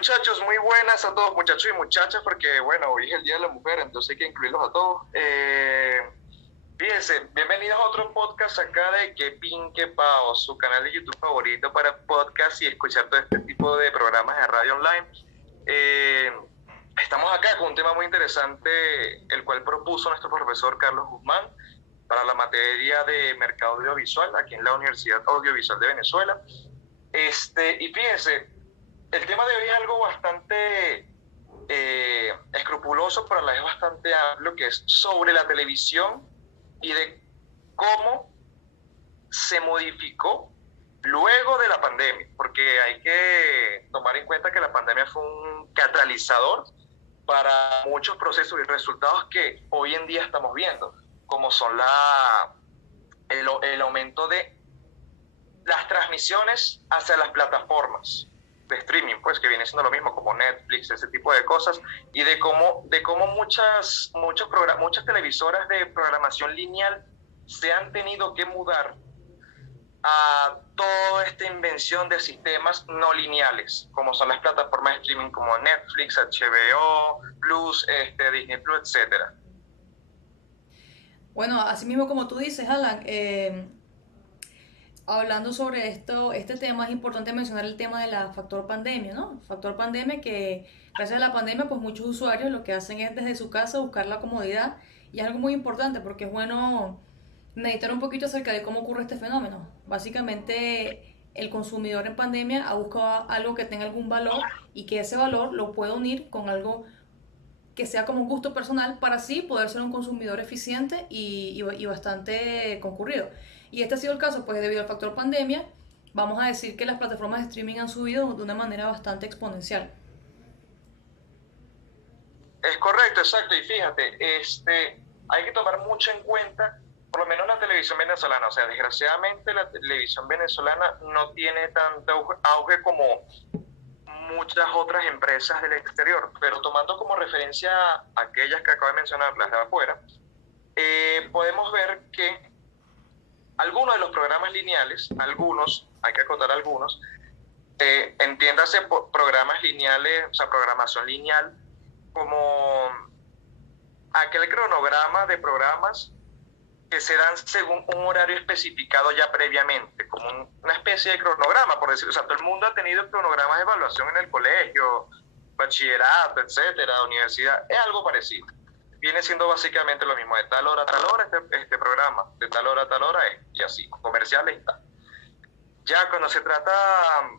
muchachos, muy buenas a todos, muchachos y muchachas, porque bueno, hoy es el Día de la Mujer, entonces hay que incluirlos a todos. Fíjense, bienvenidos a otro podcast acá de Que Pin Que Pao, su canal de YouTube favorito para podcast y escuchar todo este tipo de programas de radio online. Estamos acá con un tema muy interesante, el cual propuso nuestro profesor Carlos Guzmán para la materia de mercado audiovisual aquí en la Universidad Audiovisual de Venezuela. Y fíjense, el tema de hoy es algo bastante escrupuloso, pero a la vez bastante amplio, que es sobre la televisión y de cómo se modificó luego de la pandemia, porque hay que tomar en cuenta que la pandemia fue un catalizador para muchos procesos y resultados que hoy en día estamos viendo, como son el aumento de las transmisiones hacia las plataformas de streaming, pues que viene siendo lo mismo como Netflix, ese tipo de cosas, y de cómo muchas televisoras de programación lineal se han tenido que mudar a toda esta invención de sistemas no lineales, como son las plataformas de streaming como Netflix, HBO, Plus, Disney Plus, etcétera. Bueno, así mismo como tú dices, Alan, hablando sobre este tema, es importante mencionar el tema de la factor pandemia, ¿no? Factor pandemia que gracias a la pandemia, pues muchos usuarios lo que hacen es desde su casa buscar la comodidad y es algo muy importante porque es bueno meditar un poquito acerca de cómo ocurre este fenómeno. Básicamente, el consumidor en pandemia ha buscado algo que tenga algún valor y que ese valor lo pueda unir con algo que sea como un gusto personal para así poder ser un consumidor eficiente y bastante concurrido. Y este ha sido el caso, pues debido al factor pandemia, vamos a decir que las plataformas de streaming han subido de una manera bastante exponencial. Es correcto, exacto, y fíjate, hay que tomar mucho en cuenta, por lo menos la televisión venezolana, o sea, desgraciadamente la televisión venezolana no tiene tanto auge como muchas otras empresas del exterior, pero tomando como referencia aquellas que acabo de mencionar, las de afuera, podemos ver que algunos de los programas lineales, algunos, hay que acotar algunos, entiéndase por programas lineales, o sea, programación lineal, como aquel cronograma de programas que se dan según un horario especificado ya previamente, como una especie de cronograma, por decirlo. O sea, todo el mundo ha tenido cronogramas de evaluación en el colegio, bachillerato, etcétera, universidad, es algo parecido. Viene siendo básicamente lo mismo, de tal hora a tal hora este programa, de tal hora a tal hora y así, comerciales y tal. Ya cuando se trata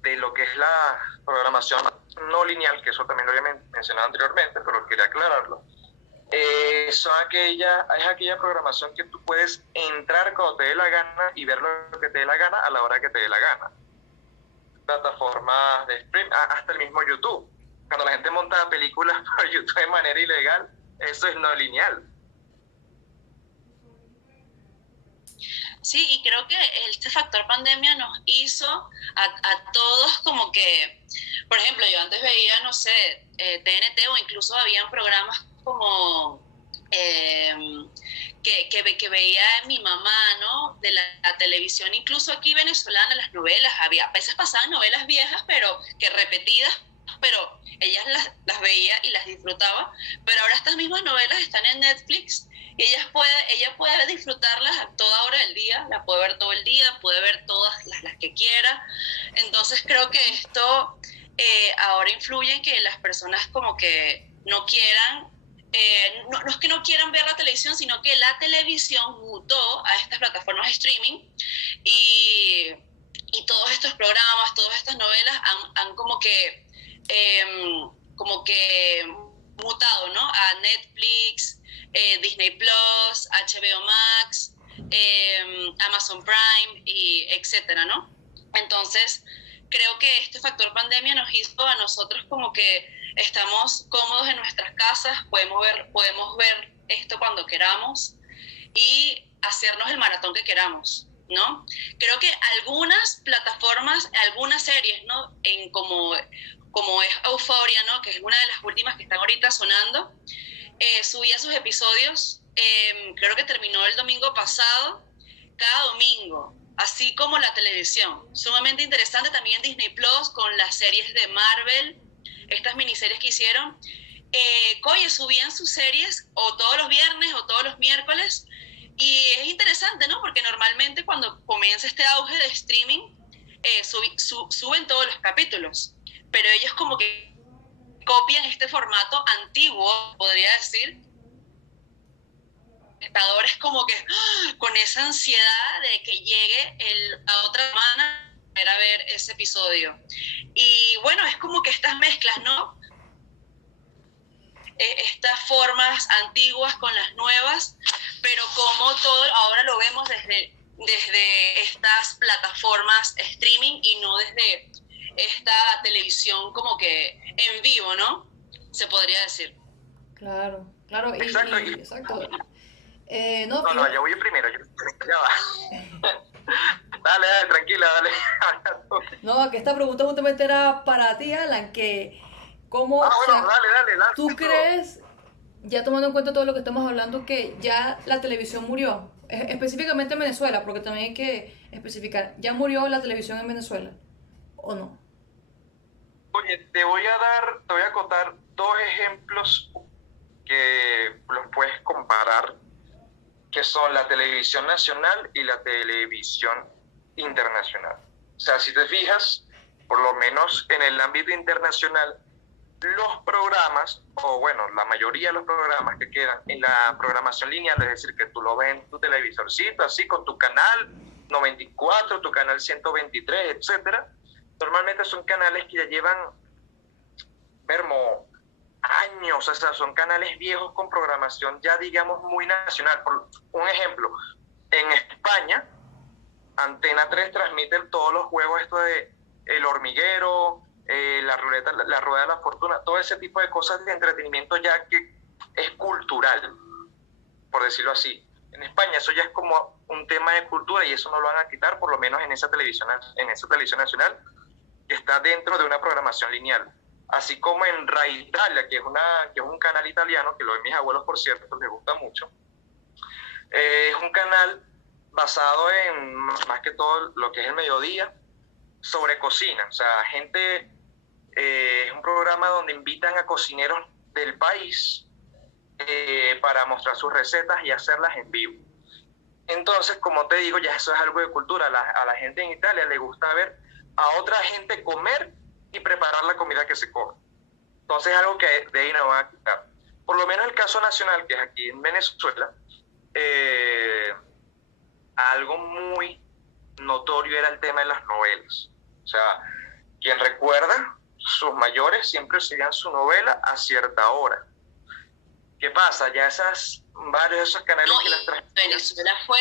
de lo que es la programación no lineal, que eso también lo había mencionado anteriormente, pero quería aclararlo, es aquella programación que tú puedes entrar cuando te dé la gana y ver lo que te dé la gana a la hora que te dé la gana. Plataformas de stream, hasta el mismo YouTube. Cuando la gente monta películas por YouTube de manera ilegal, eso es no lineal. Sí, y creo que este factor pandemia nos hizo a todos como que, por ejemplo, yo antes veía, no sé, TNT o incluso habían programas como que veía mi mamá, ¿no? De la televisión, incluso aquí venezolana, las novelas, a veces pasaban novelas viejas, pero que repetidas, pero ellas las veía y las disfrutaba, pero ahora estas mismas novelas están en Netflix y ella puede disfrutarlas a toda hora del día, la puede ver todo el día, puede ver todas las que quiera. Entonces creo que esto ahora influye en que las personas como que no quieran, no es que no quieran ver la televisión, sino que la televisión mutó a estas plataformas de streaming y todos estos programas, todas estas novelas han como que mutado, ¿no? A Netflix, Disney Plus, HBO Max, Amazon Prime, y etcétera, ¿no? Entonces, creo que este factor pandemia nos hizo a nosotros como que estamos cómodos en nuestras casas, podemos ver esto cuando queramos y hacernos el maratón que queramos, ¿no? Creo que algunas plataformas, algunas series, ¿no? Como es Euphoria, ¿no? Que es una de las últimas que están ahorita sonando, subía sus episodios, creo que terminó el domingo pasado, cada domingo así como la televisión. Sumamente interesante también Disney Plus con las series de Marvel, estas miniseries que hicieron. Oye, subían sus series o todos los viernes o todos los miércoles, y es interesante, ¿no? Porque normalmente cuando comienza este auge de streaming, suben todos los capítulos, pero ellos como que copian este formato antiguo, podría decir. Espectadores como que con esa ansiedad de que llegue la otra semana a ver ese episodio. Y bueno, es como que estas mezclas, ¿no? Estas formas antiguas con las nuevas, pero como todo ahora lo vemos desde estas plataformas streaming y no desde esta televisión como que en vivo, ¿no? Se podría decir. Claro, claro, Exacto. exacto. No, yo voy primero, ya va. Dale, tranquila, dale. No, que esta pregunta justamente era para ti, Alan, que ¿cómo, bueno, dale. tú crees, ya tomando en cuenta todo lo que estamos hablando, que ya la televisión murió? Específicamente en Venezuela, porque también hay que especificar, ¿ya murió la televisión en Venezuela o no? Oye, te voy a contar dos ejemplos que los puedes comparar, que son la televisión nacional y la televisión internacional. O sea, si te fijas, por lo menos en el ámbito internacional, los programas, o bueno, la mayoría de los programas que quedan en la programación lineal, es decir, que tú lo ves en tu televisorcito, así con tu canal 94, tu canal 123, etcétera, normalmente son canales que ya llevan, Vermo, años, o sea, son canales viejos con programación ya, digamos, muy nacional. Por un ejemplo, en España, Antena 3 transmite todos los juegos, esto de El Hormiguero, la ruleta, la rueda de la fortuna, todo ese tipo de cosas de entretenimiento ya que es cultural, por decirlo así. En España eso ya es como un tema de cultura y eso no lo van a quitar, por lo menos en esa televisión nacional, que está dentro de una programación lineal. Así como en Rai Italia, que es un canal italiano, que lo ven mis abuelos, por cierto, les gusta mucho. Es un canal basado en, más que todo, lo que es el mediodía, sobre cocina. O sea, es un programa donde invitan a cocineros del país para mostrar sus recetas y hacerlas en vivo. Entonces, como te digo, ya eso es algo de cultura. A la gente en Italia le gusta ver a otra gente comer y preparar la comida que se come. Entonces es algo que de ahí no van a quitar. Por lo menos el caso nacional, que es aquí en Venezuela, algo muy notorio era el tema de las novelas. O sea, quien recuerda, sus mayores siempre seguían su novela a cierta hora. ¿Qué pasa? Ya varios de esos canales que las transmitían. Venezuela fue...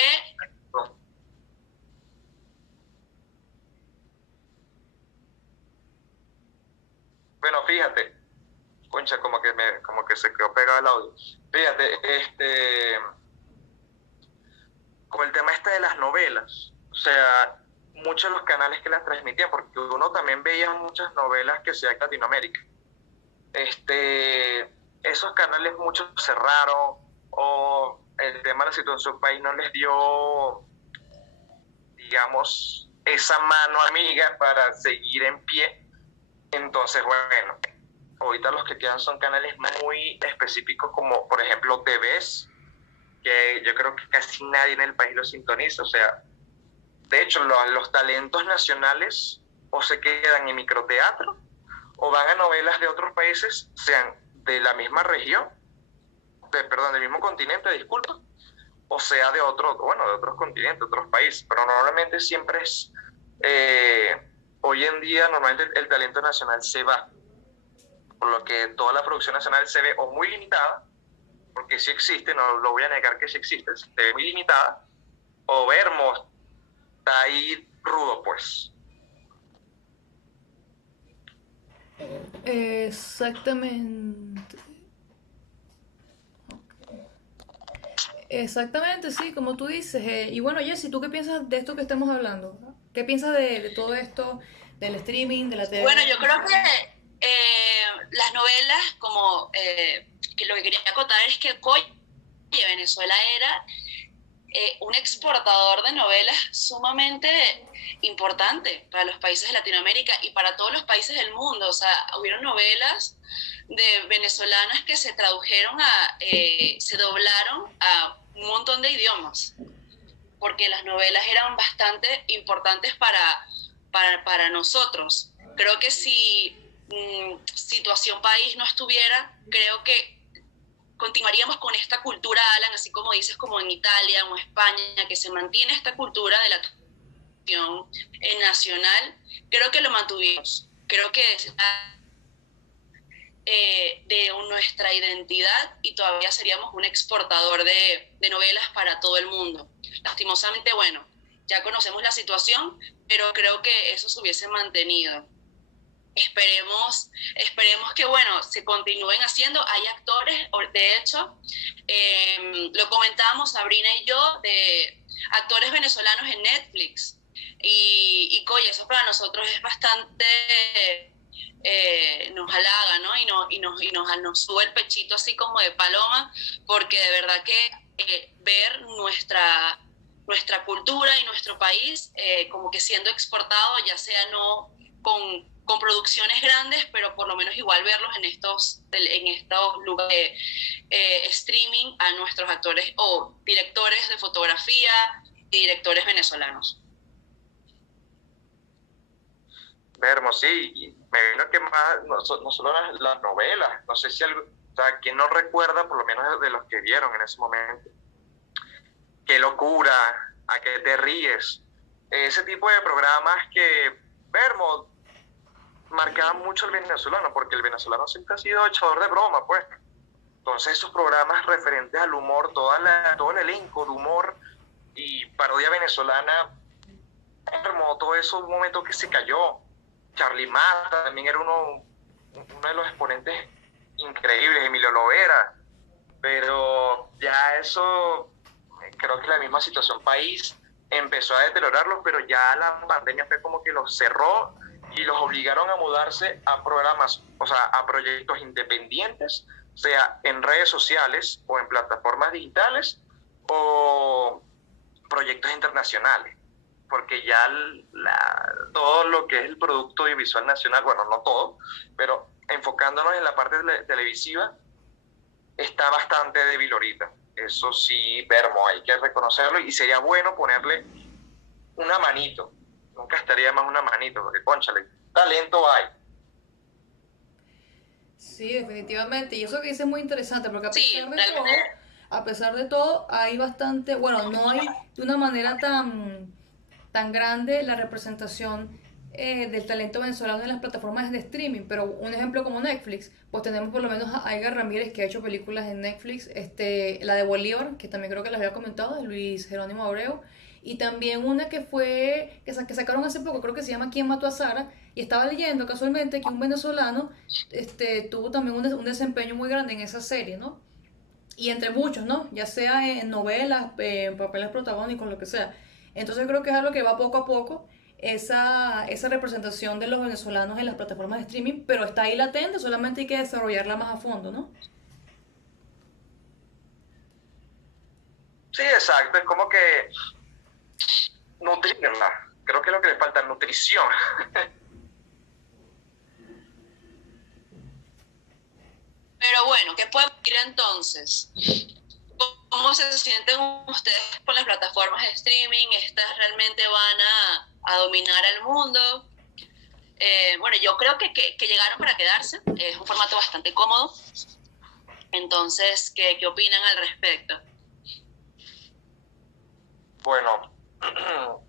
Bueno, fíjate, concha, como que se quedó pegado el audio. Fíjate, con el tema de las novelas, o sea, muchos de los canales que las transmitían, porque uno también veía muchas novelas que se dan en Latinoamérica. Esos canales muchos cerraron, o el tema de la situación en su país no les dio, digamos, esa mano amiga para seguir en pie. Entonces, bueno, ahorita los que quedan son canales muy específicos, como por ejemplo TVs, que yo creo que casi nadie en el país lo sintoniza. O sea, de hecho, los talentos nacionales o se quedan en microteatro o van a novelas de otros países, sean de la misma región, del mismo continente, disculpa, o sea de otros continentes, otros países, pero normalmente siempre es... hoy en día normalmente el talento nacional se va, por lo que toda la producción nacional se ve o muy limitada, porque sí existe, no lo voy a negar que sí existe, se ve muy limitada, o vermos, está ahí rudo, pues. Exactamente. Exactamente, sí, como tú dices. Y bueno, Jessy, ¿tú qué piensas de esto que estamos hablando? ¿Qué piensas de todo esto, del streaming, de la TV? Bueno, yo creo que las novelas, como que lo que quería acotar es que Venezuela era un exportador de novelas sumamente importante para los países de Latinoamérica y para todos los países del mundo. O sea, hubieron novelas de venezolanas que se tradujeron se doblaron a un montón de idiomas, porque las novelas eran bastante importantes para nosotros. Creo que si Situación País no estuviera, creo que continuaríamos con esta cultura, Alan, así como dices, como en Italia o España, que se mantiene esta cultura de la tradición nacional. Creo que lo mantuvimos. Creo que es de nuestra identidad y todavía seríamos un exportador de novelas para todo el mundo. Lastimosamente, bueno, ya conocemos la situación, pero creo que eso se hubiese mantenido. Esperemos que, bueno, se continúen haciendo. Hay actores, de hecho, lo comentábamos Sabrina y yo, de actores venezolanos en Netflix. Y oye, eso para nosotros es bastante, nos halaga, ¿no? Y nos sube el pechito así como de paloma, porque de verdad que ver nuestra cultura y nuestro país como que siendo exportado, ya sea no con producciones grandes, pero por lo menos igual verlos en estos lugares de streaming a nuestros actores o directores de fotografía y directores venezolanos. Vermo, sí, y me vino que más, no solo las novelas, no sé si algo, o sea, ¿quién no recuerda, por lo menos de los que vieron en ese momento? Qué locura, a qué te ríes. Ese tipo de programas que, Vermo, marcaban mucho al venezolano, porque el venezolano siempre ha sido echador de broma, pues. Entonces esos programas referentes al humor, todo el elenco de humor y parodia venezolana, Vermo, todo eso, un momento que se cayó. Charly Mata también era uno de los exponentes increíbles, Emilio Lovera, pero ya eso, creo que la misma Situación País empezó a deteriorarlos, pero ya la pandemia fue como que los cerró y los obligaron a mudarse a programas, o sea, a proyectos independientes, sea en redes sociales o en plataformas digitales o proyectos internacionales, porque ya todo lo que es el producto audiovisual nacional, bueno, no todo, pero enfocándonos en la parte televisiva, está bastante débil ahorita. Eso sí, Vermo, hay que reconocerlo y sería bueno ponerle una manito. Nunca estaría más una manito, porque, cónchale, talento hay. Sí, definitivamente. Y eso que dices es muy interesante, porque Sí, a pesar de todo, hay bastante, bueno, no hay de una manera tan grande la representación del talento venezolano en las plataformas de streaming, pero un ejemplo como Netflix, pues tenemos por lo menos a Aigar Ramírez, que ha hecho películas en Netflix, la de Bolívar, que también creo que les había comentado, de Luis Jerónimo Abreu, y también una que sacaron hace poco, creo que se llama ¿Quién mató a Sara? Y estaba leyendo casualmente que un venezolano tuvo también un desempeño muy grande en esa serie, ¿no? Y entre muchos, ¿no? Ya sea en novelas, en papeles protagónicos, lo que sea. Entonces creo que es algo que va poco a poco, esa representación de los venezolanos en las plataformas de streaming, pero está ahí latente, solamente hay que desarrollarla más a fondo, ¿no? Sí, exacto, es como que nutrirla. Creo que es lo que le falta, nutrición. Pero bueno, ¿qué puede decir entonces? ¿Cómo se sienten ustedes con las plataformas de streaming? ¿Estas realmente van a dominar el mundo? Bueno, yo creo que llegaron para quedarse. Es un formato bastante cómodo. Entonces, ¿qué opinan al respecto? Bueno,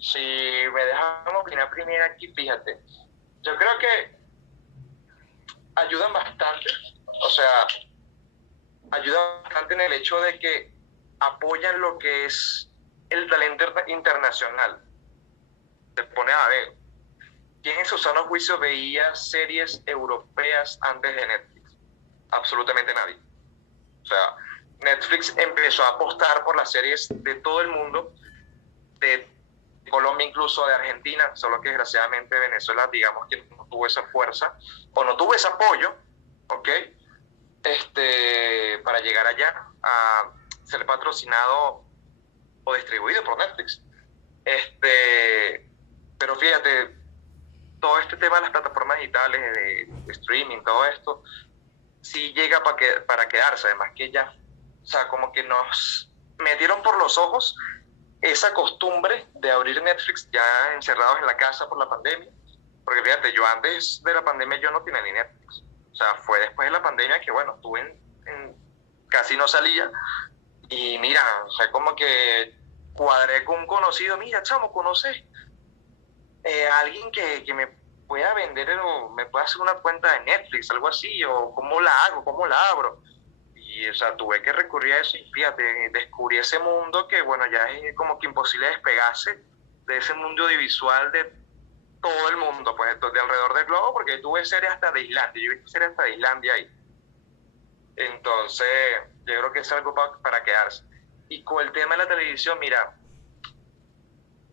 si me dejan opinar primero aquí, fíjate, yo creo que ayudan bastante, o sea, ayudan bastante en el hecho de que apoyan lo que es el talento internacional. Te pone a ver, ¿quién en su sano juicio veía series europeas antes de Netflix? Absolutamente nadie. O sea, Netflix empezó a apostar por las series de todo el mundo, de Colombia, incluso de Argentina, solo que desgraciadamente Venezuela, digamos que no tuvo esa fuerza o no tuvo ese apoyo, ¿ok? Para llegar allá a ser patrocinado o distribuido por Netflix. Pero fíjate, todo este tema de las plataformas digitales, de streaming, todo esto, sí llega para quedarse. Además que ya, o sea, como que nos metieron por los ojos esa costumbre de abrir Netflix ya encerrados en la casa por la pandemia. Porque fíjate, yo antes de la pandemia yo no tenía ni Netflix. O sea, fue después de la pandemia que, bueno, estuve casi no salía. Y mira, o sea, como que cuadré con un conocido, mira, chamo, ¿conoces a alguien que me pueda vender o me pueda hacer una cuenta de Netflix, algo así? ¿O cómo la hago? ¿Cómo la abro? Y, o sea, tuve que recurrir a eso y fíjate, descubrí ese mundo que, bueno, ya es como que imposible despegarse de ese mundo audiovisual de todo el mundo, pues, de alrededor del globo, porque tuve series hasta de Islandia, yo he visto series hasta de Islandia ahí. Entonces, yo creo que es algo para quedarse. Y con el tema de la televisión, mira,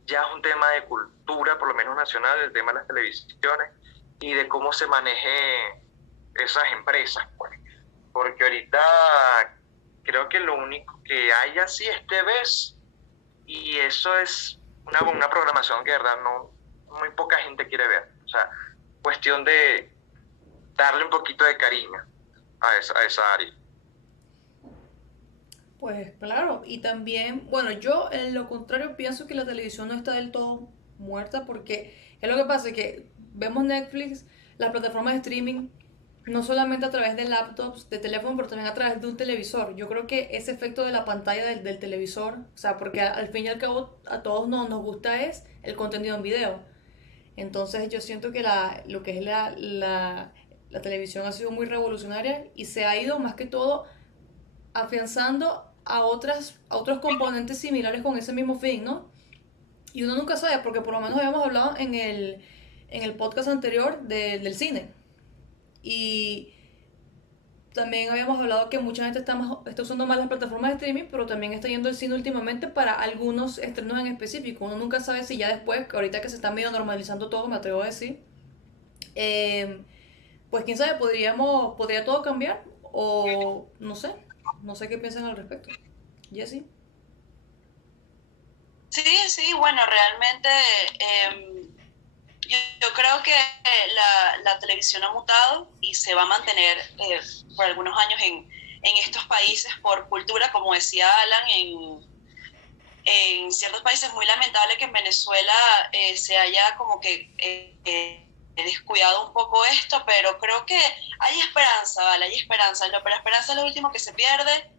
ya es un tema de cultura, por lo menos nacional, el tema de las televisiones y de cómo se maneje esas empresas, pues. Porque ahorita creo que lo único que hay así es TVs y eso es una programación que de verdad no, muy poca gente quiere ver. O sea, cuestión de darle un poquito de cariño a esa área. Pues claro, y también, bueno, yo en lo contrario pienso que la televisión no está del todo muerta porque es lo que pasa, que vemos Netflix, las plataformas de streaming, no solamente a través de laptops, de teléfono, pero también a través de un televisor. Yo creo que ese efecto de la pantalla del televisor, o sea, porque al fin y al cabo a todos nos gusta es el contenido en video. Entonces yo siento que lo que es la televisión ha sido muy revolucionaria y se ha ido más que todo afianzando a otros componentes similares con ese mismo fin, ¿no? Y uno nunca sabe, porque por lo menos habíamos hablado en el podcast anterior del cine. Y también habíamos hablado que mucha gente está usando más las plataformas de streaming, pero también está yendo al cine últimamente para algunos estrenos en específico. Uno nunca sabe si ya después, que ahorita que se está medio normalizando todo, me atrevo a decir, eh, pues quién sabe, podría todo cambiar o no sé qué piensan al respecto. Jessy. Sí, sí, bueno, realmente yo creo que la televisión ha mutado y se va a mantener por algunos años en estos países por cultura, como decía Alan, en ciertos países. Muy lamentable que en Venezuela se haya como que descuidado un poco esto, pero creo que hay esperanza, ¿vale? Hay esperanza, pero la esperanza es lo último que se pierde.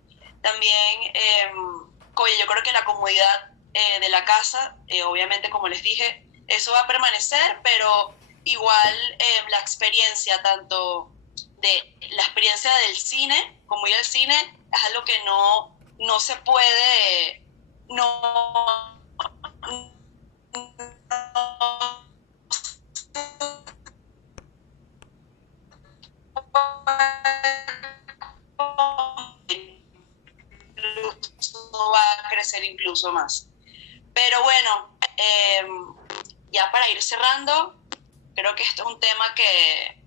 También, oye, yo creo que la comodidad de la casa, obviamente, como les dije, eso va a permanecer, pero igual la experiencia, tanto de la experiencia del cine, como ir al cine, es algo que no se puede, no va a crecer incluso más. Pero bueno, ya para ir cerrando, creo que esto es un tema que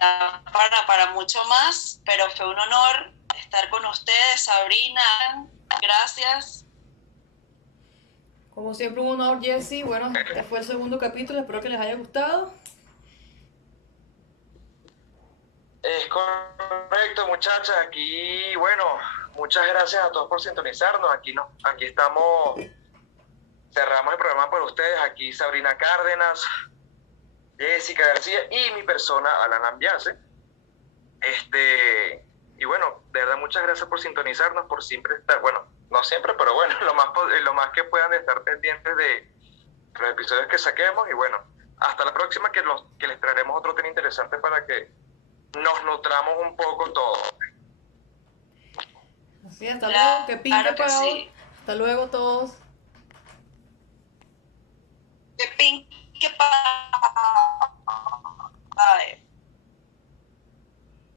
da para mucho más, pero fue un honor estar con ustedes, Sabrina, gracias. Como siempre, un honor, Jessy. Bueno, este fue el segundo capítulo, espero que les haya gustado. Es correcto, muchachas. Aquí, bueno, muchas gracias a todos por sintonizarnos. Aquí estamos, cerramos el programa por ustedes. Aquí Sabrina Cárdenas, Jessica García y mi persona, Alan Ambiase. Y bueno, de verdad, muchas gracias por sintonizarnos, por siempre estar, bueno, no siempre, pero bueno, lo más que puedan estar pendientes de los episodios que saquemos. Y bueno, hasta la próxima, que les traeremos otro tema interesante para que nos nutramos un poco todos. Así, hasta luego, que pinte Claro que para hoy. sí. Hasta luego todos.